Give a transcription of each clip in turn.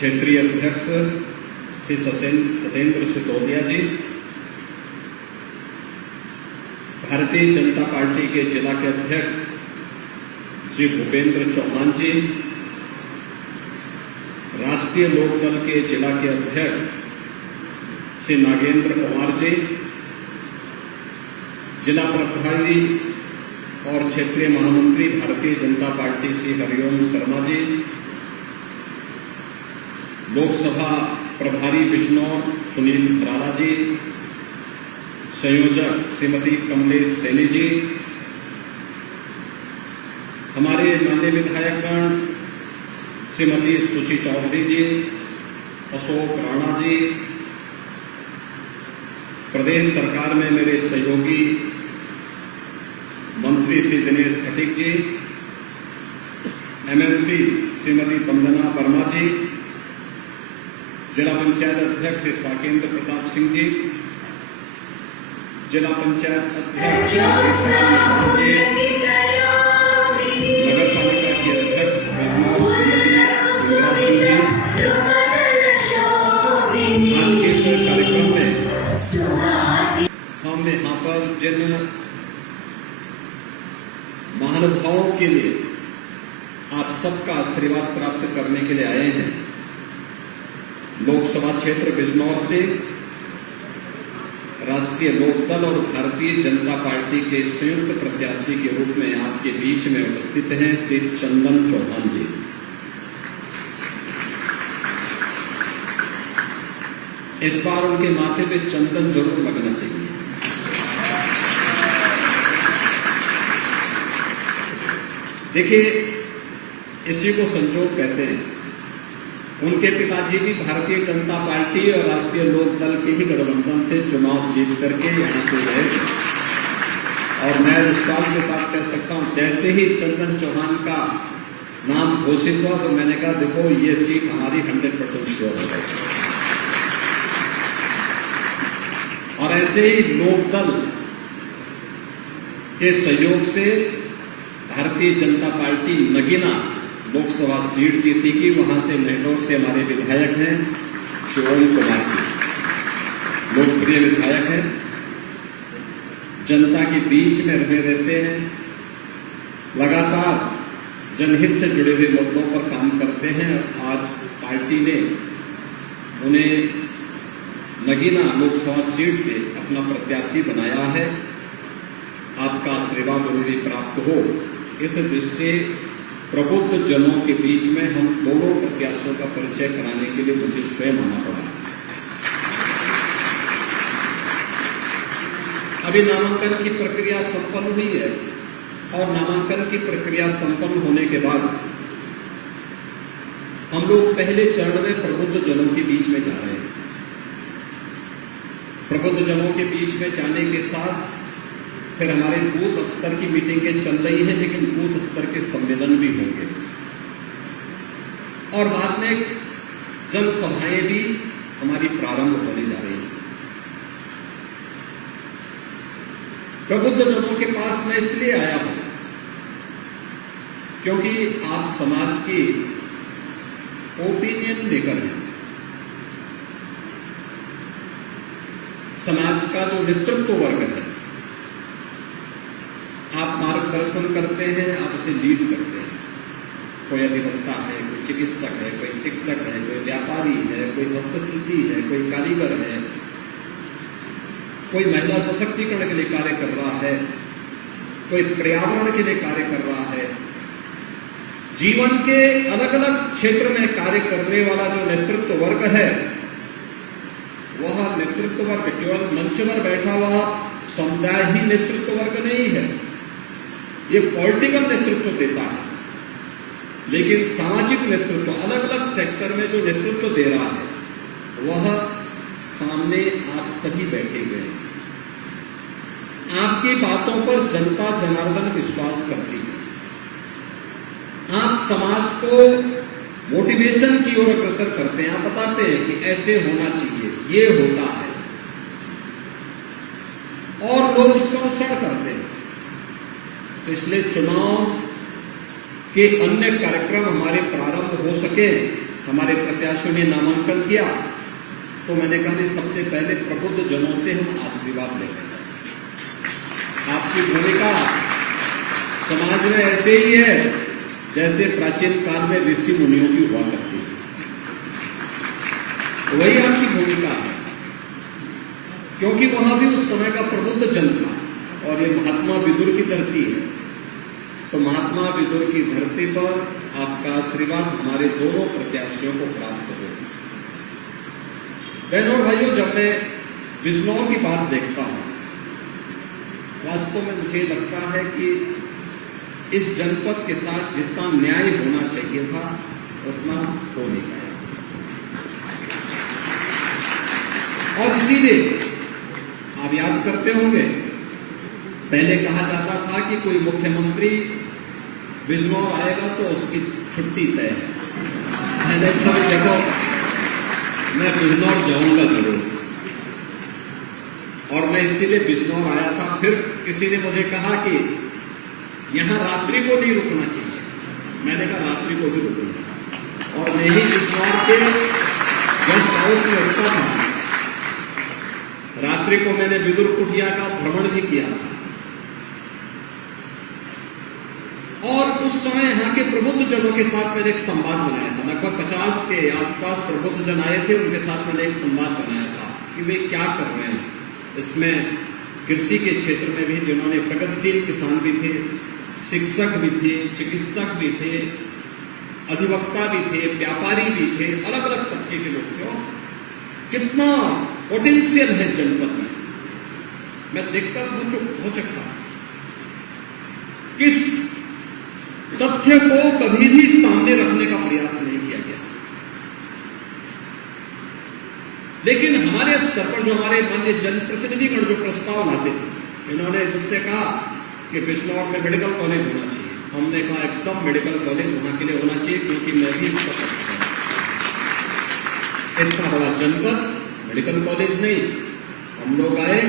क्षेत्रीय अध्यक्ष श्री सत्येंद्र सिसोदिया जी, भारतीय जनता पार्टी के जिला के अध्यक्ष श्री भूपेंद्र चौहान जी, राष्ट्रीय लोकदल के जिला के अध्यक्ष श्री नागेंद्र कुमार जी, जिला प्रभारी और क्षेत्रीय महामंत्री भारतीय जनता पार्टी श्री हरिओम शर्मा जी, लोकसभा प्रभारी बिजनौर सुनील भराला जी, संयोजक श्रीमती कमलेश सैनी जी, हमारे माननीय विधायकगण श्रीमती सुची चौधरी जी, अशोक राणा जी, प्रदेश सरकार में मेरे सहयोगी मंत्री श्री दिनेश खटीक जी, एमएलसी श्रीमती वंदना वर्मा जी, जिला पंचायत अध्यक्ष श्री साकेंद्र प्रताप सिंह जी, जिला पंचायत अध्यक्ष नगर पालिका के अध्यक्ष आज के इस कार्यक्रम में हम यहाँ पर जिन महानुभावों के लिए आप सबका आशीर्वाद प्राप्त करने के लिए आए हैं, लोकसभा क्षेत्र बिजनौर से राष्ट्रीय लोकदल और भारतीय जनता पार्टी के संयुक्त प्रत्याशी के रूप में आपके बीच में उपस्थित हैं श्री चंदन चौहान जी। इस बार उनके माथे पे चंदन जरूर लगना चाहिए। देखिए, इसी को संजोग कहते हैं। उनके पिताजी भी भारतीय जनता पार्टी और राष्ट्रीय लोकदल के ही गठबंधन से चुनाव जीत करके यहां से गए और मैं विश्वास के साथ कह सकता हूं, जैसे ही चंदन चौहान का नाम घोषित हुआ तो मैंने कहा देखो ये सीट हमारी 100% श्योर हो गई। और ऐसे ही लोकदल के सहयोग से भारतीय जनता पार्टी नगीना लोकसभा सीट जीती कि वहां से नेटवर्क से हमारे विधायक हैं श्री ओम कुमार जी, लोकप्रिय विधायक हैं, जनता के बीच में रहे रहते हैं, लगातार जनहित से जुड़े हुए मुद्दों पर काम करते हैं। आज पार्टी ने उन्हें नगीना लोकसभा सीट से अपना प्रत्याशी बनाया है। आपका आशीर्वाद उन्हें भी प्राप्त हो, इस दृष्टि से प्रबुद्ध जनों के बीच में हम दोनों प्रत्याशियों का परिचय कराने के लिए मुझे स्वयं आना पड़ा। अभी नामांकन की प्रक्रिया संपन्न हुई है और नामांकन की प्रक्रिया संपन्न होने के बाद हम लोग पहले चरण में प्रबुद्ध जनों के बीच में जा रहे हैं। प्रबुद्ध जनों के बीच में जाने के साथ फिर हमारे बूथ स्तर की मीटिंगें चल रही हैं, लेकिन बूथ स्तर के सम्मेलन भी होंगे और बाद में जनसभाएं भी हमारी प्रारंभ होने जा रही हैं। प्रबुद्ध जनों के पास मैं इसलिए आया हूं क्योंकि आप समाज की ओपिनियन लेकर हैं। समाज का जो नेतृत्व वर्ग है, आप मार्गदर्शन करते हैं, आप उसे लीड करते हैं। कोई अधिवक्ता है, कोई चिकित्सक है, कोई शिक्षक है, कोई व्यापारी है, कोई हस्तशिल्पी है, कोई कारीगर है, कोई महिला सशक्तिकरण के लिए कार्य कर रहा है, कोई पर्यावरण के लिए कार्य कर रहा है। जीवन के अलग अलग क्षेत्र में कार्य करने वाला जो नेतृत्व वर्ग है, वह नेतृत्व वर्ग केवल मंच पर बैठा हुआ समुदाय ही नेतृत्व वर्ग नहीं है, ये पॉलिटिकल नेतृत्व देता है। लेकिन सामाजिक नेतृत्व अलग अलग सेक्टर में जो नेतृत्व दे रहा है, वह सामने आप सभी बैठे हुए हैं। आपकी बातों पर जनता जनार्दन विश्वास करती है। आप समाज को मोटिवेशन की ओर अग्रसर करते हैं। आप बताते हैं कि ऐसे होना चाहिए, ये होता है, और लोग उसका अनुसरण करते हैं। तो इसलिए चुनाव के अन्य कार्यक्रम हमारे प्रारंभ हो सके, हमारे प्रत्याशियों ने नामांकन किया तो मैंने कहा सबसे पहले प्रबुद्ध जनों से हम आशीर्वाद लेते हैं। आपकी भूमिका समाज में ऐसे ही है जैसे प्राचीन काल में ऋषि मुनियों की हुआ करती थी, वही आपकी भूमिका है, क्योंकि वहां भी उस समय का प्रबुद्ध जन था और ये महात्मा विदुर की धरती है। तो महात्मा विदुर की धरती पर आपका आशीर्वाद हमारे दोनों प्रत्याशियों को प्राप्त होगा। बहनों और भाइयों, जब मैं बिजनौर की बात देखता हूं, वास्तव में मुझे लगता है कि इस जनपद के साथ जितना न्याय होना चाहिए था उतना हो नहीं पाया। और इसीलिए आप याद करते होंगे, पहले कहा जाता था कि कोई मुख्यमंत्री बिजनौर आएगा तो उसकी छुट्टी तय है। मैंने कहा देखो मैं बिजनौर जाऊंगा जरूर, और मैं इसीलिए बिजनौर आया था। फिर किसी ने मुझे कहा कि यहां रात्रि को नहीं रुकना चाहिए। मैंने कहा रात्रि को भी रुकूंगा, और मैं ही बिजनौर के गेस्ट हाउस में रुकता था। रात्रि को मैंने विदुर कुटिया का भ्रमण भी किया था, और उस समय यहां के प्रबुद्ध जनों के साथ मैंने एक संवाद बनाया था। लगभग 50 के आसपास प्रबुद्ध जन आए थे, उनके साथ मैंने एक संवाद बनाया था कि वे क्या कर रहे हैं। इसमें कृषि के क्षेत्र में भी जिन्होंने प्रगतिशील किसान भी थे, शिक्षक भी थे, चिकित्सक भी थे, अधिवक्ता भी थे, व्यापारी भी थे, अलग अलग तबके के लोग थे। कितना पोटेंशियल है जनपद में, मैं देखकर हो सकता किस तथ्य को कभी भी सामने रखने का प्रयास नहीं किया गया। लेकिन हमारे स्तर पर जो हमारे माननीय जनप्रतिनिधिगण जो प्रस्ताव लाते थे, इन्होंने मुझसे कहा कि बिजनौर में मेडिकल कॉलेज होना चाहिए। हमने कहा एकदम मेडिकल कॉलेज वहां के लिए होना चाहिए, क्योंकि मैं भी इसका पक्ष हूं। इतना बड़ा जनपद, मेडिकल कॉलेज नहीं। हम लोग आए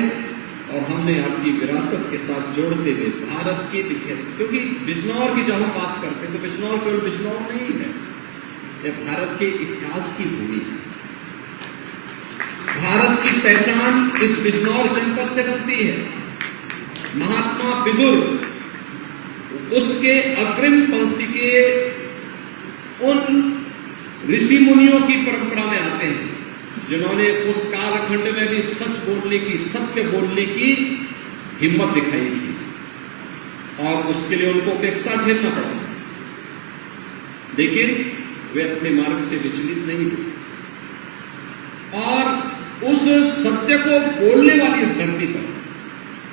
और हमने आपकी विरासत के साथ जोड़ते हुए भारत के दिखे, क्योंकि बिजनौर की जब हम बात करते हैं तो बिजनौर केवल बिजनौर नहीं है, यह भारत के इतिहास की भूमि है। भारत की पहचान इस बिजनौर जनपद से बनती है। महात्मा विदुर उसके अग्रिम पंक्ति के उन ऋषि मुनियों की परंपरा में आते हैं जिन्होंने उस कालखंड में भी सच बोलने की, सत्य बोलने की हिम्मत दिखाई थी, और उसके लिए उनको उपेक्षा झेलना पड़ा। लेकिन वे अपने मार्ग से विचलित नहीं हुए, और उस सत्य को बोलने वाली इस धरती पर,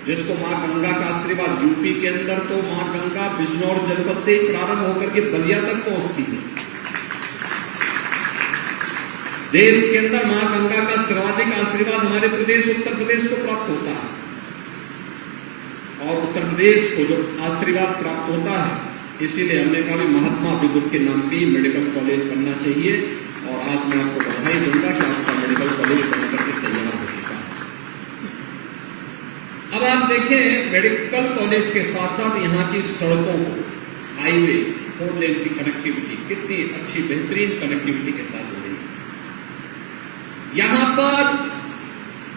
जिसको मां गंगा का आशीर्वाद, यूपी के अंदर तो मां गंगा बिजनौर जनपद से ही प्रारंभ होकर के बलिया तक पहुंचती है। देश के अंदर मां गंगा का सर्वाधिक आशीर्वाद हमारे प्रदेश उत्तर प्रदेश को प्राप्त होता है, और उत्तर प्रदेश को जो आशीर्वाद प्राप्त होता है, इसीलिए हमने कहा महात्मा विदुर के नाम पे मेडिकल कॉलेज बनना चाहिए। और आज मैं आपको बधाई दूंगा कि आपका मेडिकल कॉलेज बनकर के तैयार हो चुका है। अब आप देखें, मेडिकल कॉलेज के साथ साथ यहाँ की सड़कों को, हाईवे, 4 लेन की कनेक्टिविटी कितनी अच्छी बेहतरीन कनेक्टिविटी के साथ हो रही है। यहां पर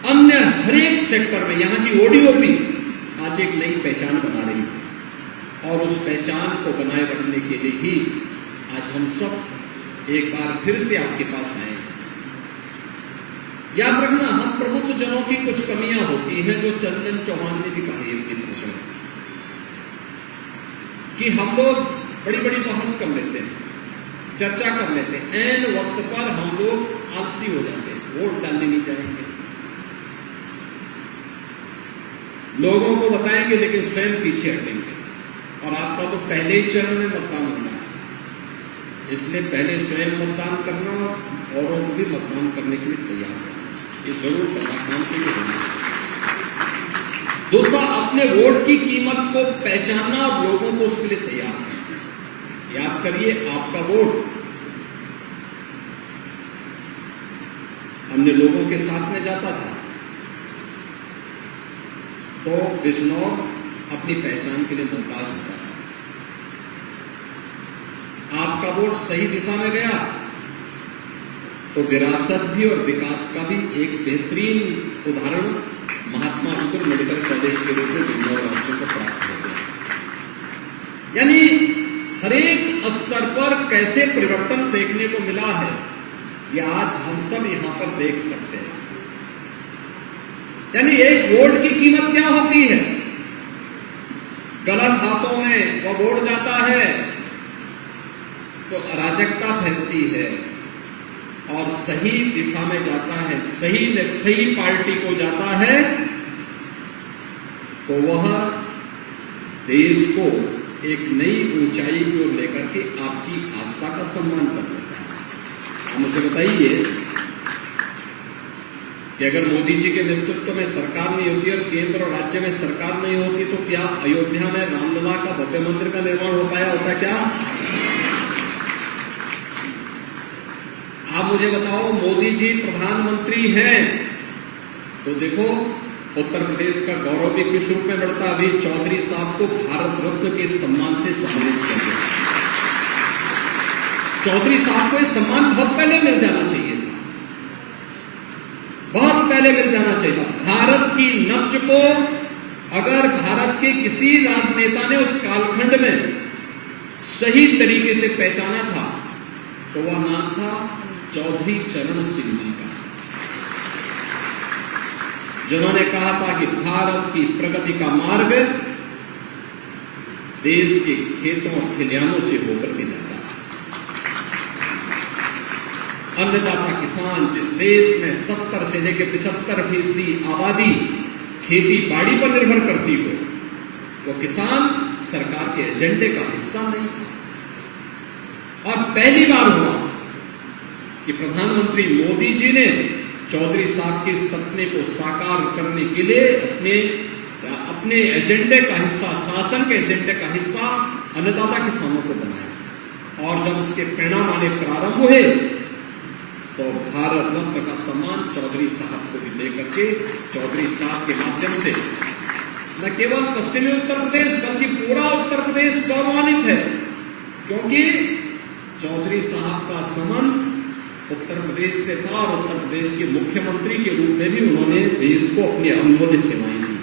अन्य हरेक सेक्टर में यहां की ओडीओपी आज एक नई पहचान बना रही है, और उस पहचान को बनाए रखने के लिए ही आज हम सब एक बार फिर से आपके पास आए। याद रखना, हम प्रबुद्ध जनों की कुछ कमियां होती हैं, जो चंदन चौहान ने भी कहा एक दिन कि हम लोग बड़ी बड़ी बहस कर लेते हैं, चर्चा कर लेते हैं, ऐन वक्त पर हम लोग आलसी हो जाते हैं, वोट डालने नहीं जाएंगे, लोगों को बताएंगे लेकिन स्वयं पीछे हटेंगे। और आपका तो पहले ही चरण में मतदान होना है, इसलिए पहले स्वयं मतदान करना और औरों को भी मतदान करने के लिए तैयार होना, ये जरूर करना काम के लिए होना। दूसरा, अपने वोट की कीमत को पहचानना और लोगों को उसके लिए तैयार करना। याद करिए, आपका वोट अन्य लोगों के साथ में जाता था, तो बिजनौर अपनी पहचान के लिए मुमताज होता था। आपका वोट सही दिशा में गया तो विरासत भी और विकास का भी एक बेहतरीन उदाहरण महात्मा बुद्ध मेडिकल कॉलेज के रूप में बिजनौर राज्यों को प्राप्त हो गया। यानी हर एक स्तर पर कैसे परिवर्तन देखने को मिला है, यह आज हम सब यहां पर देख सकते हैं। यानी एक वोट की कीमत क्या होती है? गलत हाथों में वह वोट जाता है तो अराजकता फैलती है, और सही दिशा में जाता है, सही पार्टी को जाता है तो वह देश को एक नई ऊंचाई की ओर लेकर के आपकी आस्था का सम्मान कर देता है। आप मुझे बताइए कि अगर मोदी जी के नेतृत्व में सरकार नहीं होती और केंद्र और राज्य में सरकार नहीं होती तो क्या अयोध्या में रामलला का भव्य मंदिर का निर्माण हो पाया होता? क्या आप मुझे बताओ, मोदी जी प्रधानमंत्री हैं तो देखो उत्तर प्रदेश का गौरव भी किस रूप में बढ़ता। अभी चौधरी साहब को भारत रत्न के सम्मान से सम्मानित किया गया। चौधरी साहब को यह सम्मान बहुत पहले मिल जाना चाहिए था, बहुत पहले मिल जाना चाहिए था। भारत की नब्ज को अगर भारत के किसी राजनेता ने उस कालखंड में सही तरीके से पहचाना था तो वह नाम था चौधरी चरण सिंह जी का, जिन्होंने कहा था कि भारत की प्रगति का मार्ग देश के खेतों और खलिहानों से होकर के जाता है। अन्नदाता किसान, जिस देश में 70 से लेकर 75% आबादी खेती बाड़ी पर निर्भर करती हो, वो किसान सरकार के एजेंडे का हिस्सा नहीं था। और पहली बार हुआ कि प्रधानमंत्री मोदी जी ने चौधरी साहब के सपने को साकार करने के लिए अपने एजेंडे का हिस्सा, शासन के एजेंडे का हिस्सा अन्नदाता किसानों को बनाया। और जब उसके परिणाम आने प्रारंभ हुए तो भारत रत्न का सम्मान चौधरी साहब को भी लेकर के चौधरी साहब के माध्यम से न केवल पश्चिमी उत्तर प्रदेश बल्कि पूरा उत्तर प्रदेश गौरवान्वित है, क्योंकि चौधरी साहब का संबंध उत्तर प्रदेश से था और उत्तर प्रदेश के मुख्यमंत्री के रूप में भी उन्होंने देश को अपनी अमूल्य सेवाएं दी।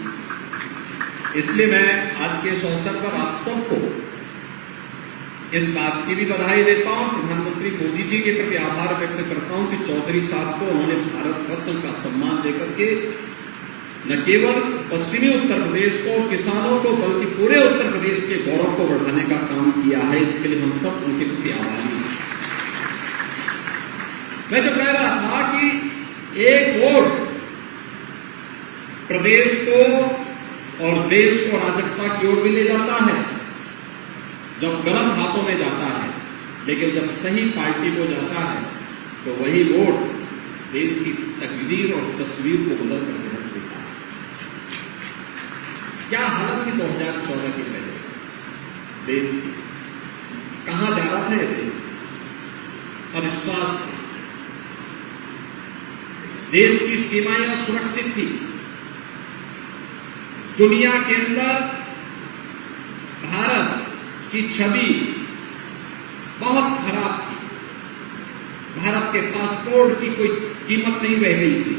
इसलिए मैं आज के इस अवसर पर आप सबको इस बात की भी बधाई देता हूं, प्रधानमंत्री मोदी जी के प्रति आभार व्यक्त करता हूं कि चौधरी साहब को उन्होंने भारत रत्न का सम्मान देकर के न केवल पश्चिमी उत्तर प्रदेश को, किसानों को, बल्कि पूरे उत्तर प्रदेश के गौरव को बढ़ाने का काम किया है। इसके लिए हम सब उनके प्रति आभारी हैं। मैं जो कह रहा था कि एक वोट प्रदेश को और देश को अराजकता की ओर भी ले जाता है जब गलत हाथों में जाता है, लेकिन जब सही पार्टी को जाता है तो वही वोट देश की तकदीर और तस्वीर को बदल करके रख देता है। क्या हालत थी 2014 के पहले देश की? कहां जा रहा था देश? अविश्वास था। देश की सीमाएं सुरक्षित थी। दुनिया के अंदर भारत की छवि बहुत खराब थी। भारत के पासपोर्ट की कोई कीमत नहीं रह गई थी।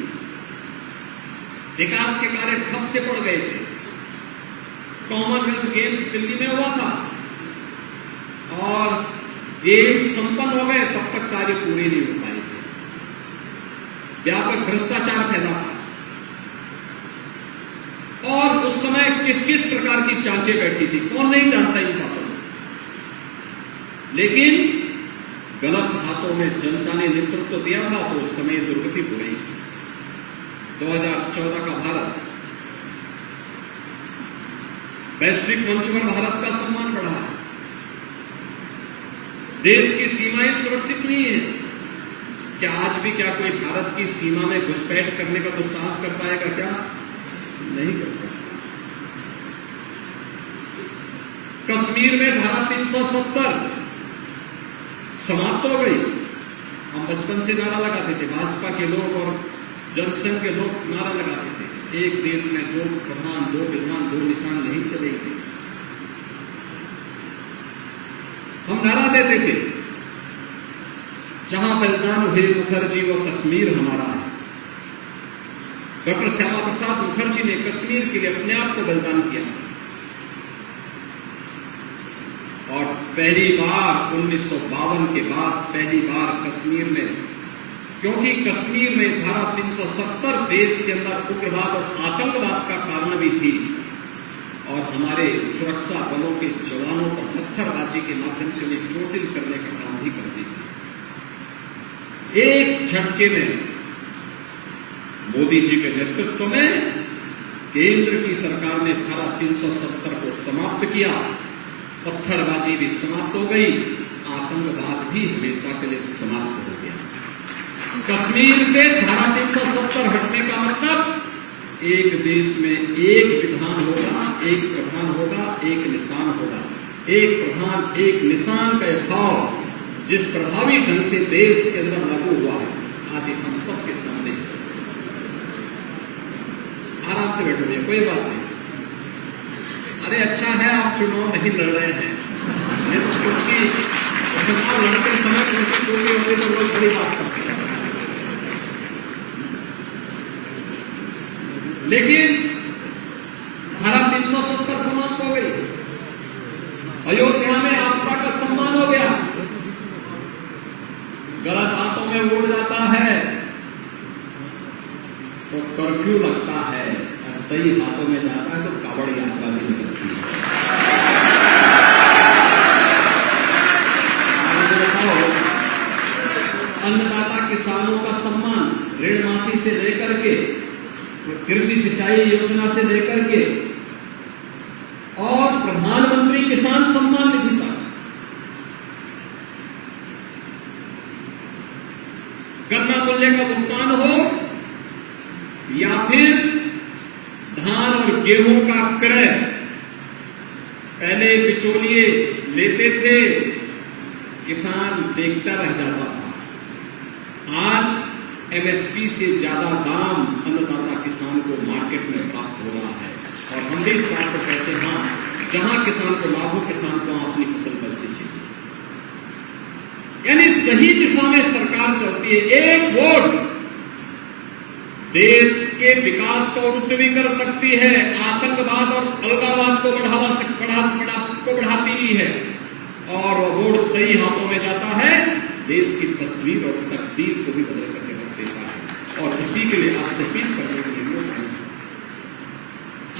विकास के कार्य ठप से पड़ गए थे। कॉमनवेल्थ गेम्स दिल्ली में हुआ था और गेम्स संपन्न हो गए, तब तक कार्य पूरे नहीं हो पाए थे। व्यापक भ्रष्टाचार फैला था और उस समय किस किस प्रकार की जांचें बैठी थी, कौन नहीं जानता इन बातों को। लेकिन गलत हाथों में जनता ने नेतृत्व दिया था तो उस समय दुर्गति हो रही थी। 2014 का भारत वैश्विक मंच पर भारत का सम्मान बढ़ा है। देश की सीमाएं सुरक्षित नहीं है। क्या आज भी क्या कोई भारत की सीमा में घुसपैठ करने का तो साहस कर पाएगा? क्या नहीं कर सकता। कश्मीर में धारा 370 समाप्त हो गई। हम बचपन से नारा लगाते थे, भाजपा के लोग और जनसंघ के लोग नारा लगाते थे, एक देश में दो प्रधान, दो विधान, दो निशान नहीं चलेंगे। हम नारा देते थे जहां बलिदान हुए मुखर्जी वो कश्मीर हमारा है। डॉक्टर श्यामा प्रसाद मुखर्जी ने कश्मीर के लिए अपने आप को बलिदान किया और पहली बार 1952 के बाद पहली बार कश्मीर में, क्योंकि कश्मीर में धारा 370 देश के अंदर उग्रवाद और आतंकवाद का कारण भी थी और हमारे सुरक्षा बलों के जवानों को पत्थरबाजी के माध्यम से उन्हें चोटिल करने का काम भी करती थी। एक झटके में मोदी जी के नेतृत्व में केंद्र की सरकार ने धारा 370 को समाप्त किया, पत्थरबाजी भी समाप्त हो गई, आतंकवाद भी हमेशा के लिए समाप्त हो गया। कश्मीर से धारा 370 हटने का मतलब एक देश में एक विधान होगा, एक प्रधान होगा, एक निशान होगा। एक प्रधान एक निशान का भाव जिस प्रभावी ढंग से देश के अंदर लागू हुआ है, आज हम सबके सामने है। आराम से बैठोगे, कोई बात नहीं। अरे अच्छा है आप चुनाव नहीं लड़ रहे हैं, क्योंकि चुनाव लड़ते समय कुर्सी पूरी होती तो लोग बड़ी बात करते हैं। लेकिन धारा 370 समाप्त हो गई, अयोध्या में आस्था का सम्मान हो गया। गलत हाथों में उड़ जाता है तो कर्फ्यू लगता है और सही हाथों में जाता है तो कावड़ यात्रा भी निकलती है। अन्नदाता किसानों का सम्मान, ऋण माफी से लेकर के कृषि सिंचाई योजना से लेकर के और प्रधानमंत्री किसान सम्मान निधि तक, गन्ना मूल्य का भुगतान हो या फिर धान और गेहूं का क्रय। पहले बिचौलिए लेते थे, किसान देखता रह जाता था। आज एमएसपी से ज्यादा दाम अन्नदाता किसान को मार्केट में प्राप्त हो रहा है और हम भी इस बात को कहते हैं, जहां किसान को लाभ हो, किसान को अपनी फसल बेच दीजिए। यानी सही दिशा में सरकार चलती है। एक वोट देश के विकास को रुद्ध भी कर सकती है, आतंकवाद और अलगाववाद को बढ़ाती भी है और वोट सही हाथों में जाता है, देश की तस्वीर और तकदीर को भी बदल करके रख देता है। और इसी के लिए आपसे अपील करने के लिए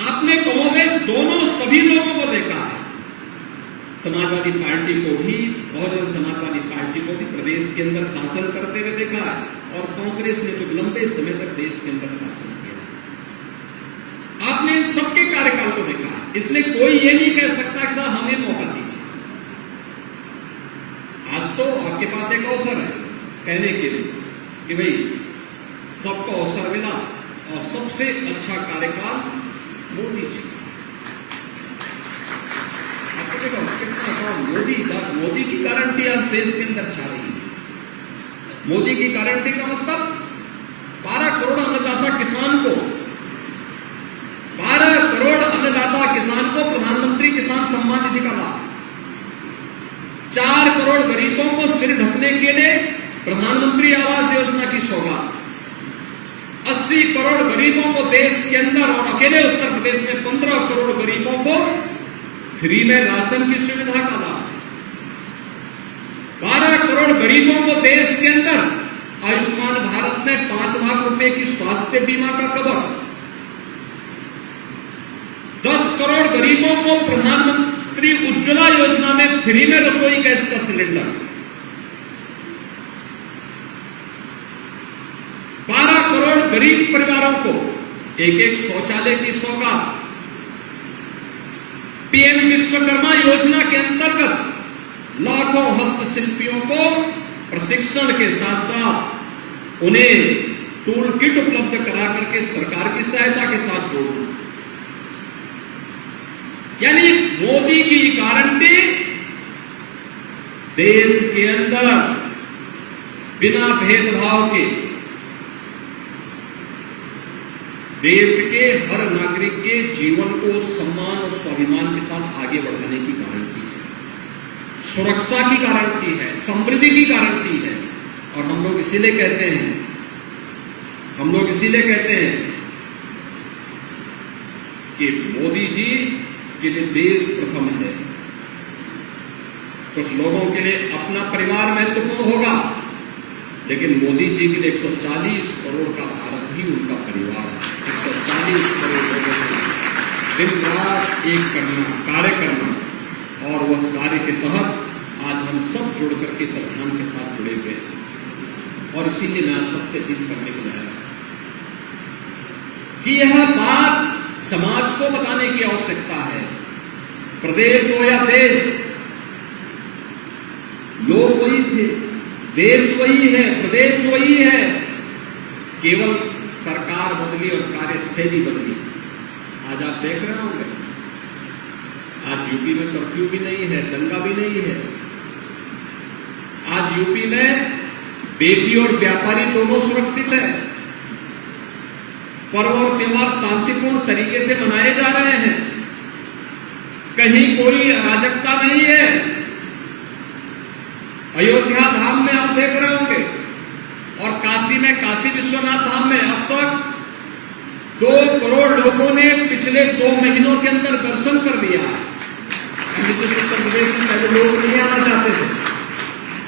आपने कमोबेश दोनों सभी लोगों को देखा है। समाजवादी पार्टी को भी, बहुजन समाजवादी पार्टी को भी प्रदेश के अंदर शासन करते हुए देखा है और कांग्रेस ने तो लंबे समय तक देश के अंदर शासन किया। आपने सबके कार्यकाल को देखा है, इसलिए कोई ये नहीं कह सकता कि साहब हमें मौका दीजिए। आज तो आपके पास एक अवसर है कहने के लिए कि भाई सबको अवसर मिला और सबसे अच्छा कार्यकाल मोदी जी। आपको देखो कितना मोदी की गारंटी आज देश के अंदर छा रही है। मोदी की गारंटी का मतलब 12 करोड़ अन्नदाता किसान को, 12 करोड़ अन्नदाता किसान को प्रधानमंत्री किसान सम्मान निधि का लाभ, 4 करोड़ गरीबों को सिर ढकने के लिए प्रधानमंत्री आवास योजना की सौगात, 80 करोड़ गरीबों को देश के अंदर और अकेले उत्तर प्रदेश में 15 करोड़ गरीबों को फ्री में राशन की सुविधा का लाभ, 12 करोड़ गरीबों को देश के अंदर आयुष्मान भारत में 5 लाख रुपए की स्वास्थ्य बीमा का कवर, 10 करोड़ गरीबों को प्रधानमंत्री उज्ज्वला योजना में फ्री में रसोई गैस का सिलेंडर, 12 करोड़ गरीब परिवारों को एक शौचालय की सौगात, पीएम विश्वकर्मा योजना के अंतर्गत लाखों हस्तशिल्पियों को प्रशिक्षण के साथ साथ उन्हें टूल किट उपलब्ध करा करके सरकार की सहायता के साथ जोड़ना। यानी मोदी की गारंटी देश के अंदर बिना भेदभाव के देश के हर नागरिक के जीवन को सम्मान और स्वाभिमान के साथ आगे बढ़ाने की गारंटी है, सुरक्षा की गारंटी है, समृद्धि की गारंटी है। और हम लोग इसीलिए कहते हैं कि मोदी जी के लिए देश प्रथम है। कुछ लोगों के लिए अपना परिवार महत्वपूर्ण होगा, लेकिन मोदी जी के लिए 140 करोड़ का भारत ही उनका परिवार है। 140 करोड़ लोगों को दिन रात एक कार्य करना, और वह कार्य के तहत आज हम सब जुड़ करके इस अभियान के साथ जुड़े हुए हैं। और इसीलिए मैं सबसे अपील करने को आया कि यह बात समाज को बताने की आवश्यकता है। प्रदेश हो या देश, लोग वही थे, देश वही है, प्रदेश वही है, केवल सरकार बदली और कार्यशैली बदली। आज आप देख रहे होंगे, आज यूपी में कर्फ्यू भी नहीं है, दंगा भी नहीं है। आज यूपी में बेटी और व्यापारी दोनों सुरक्षित है। पर्व और त्योहार शांतिपूर्ण तरीके से मनाए जा रहे हैं, कहीं कोई अराजकता नहीं है। अयोध्या धाम में आप देख रहे होंगे, और काशी में, काशी विश्वनाथ धाम में अब तक 2 करोड़ लोगों ने पिछले 2 महीनों के अंदर दर्शन कर लिया। उत्तर प्रदेश में पहले लोग नहीं आना चाहते थे,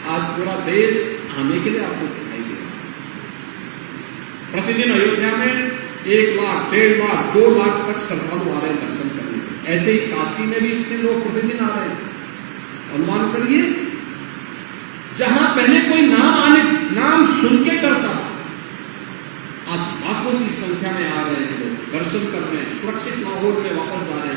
आज पूरा देश आने के लिए आपको दिखाई दे रहा है। प्रतिदिन अयोध्या में 1 लाख, 1.5 लाख, 2 लाख तक श्रद्धालु आ रहे हैं दर्शन करने के। ऐसे ही काशी में भी इतने लोग प्रतिदिन आ रहे हैं। अनुमान करिए, जहां पहले कोई नाम सुन के डरता था, आज लाखों की संख्या में आ रहे हैं लोग, दर्शन कर रहे हैं, सुरक्षित माहौल में वापस जा रहे हैं।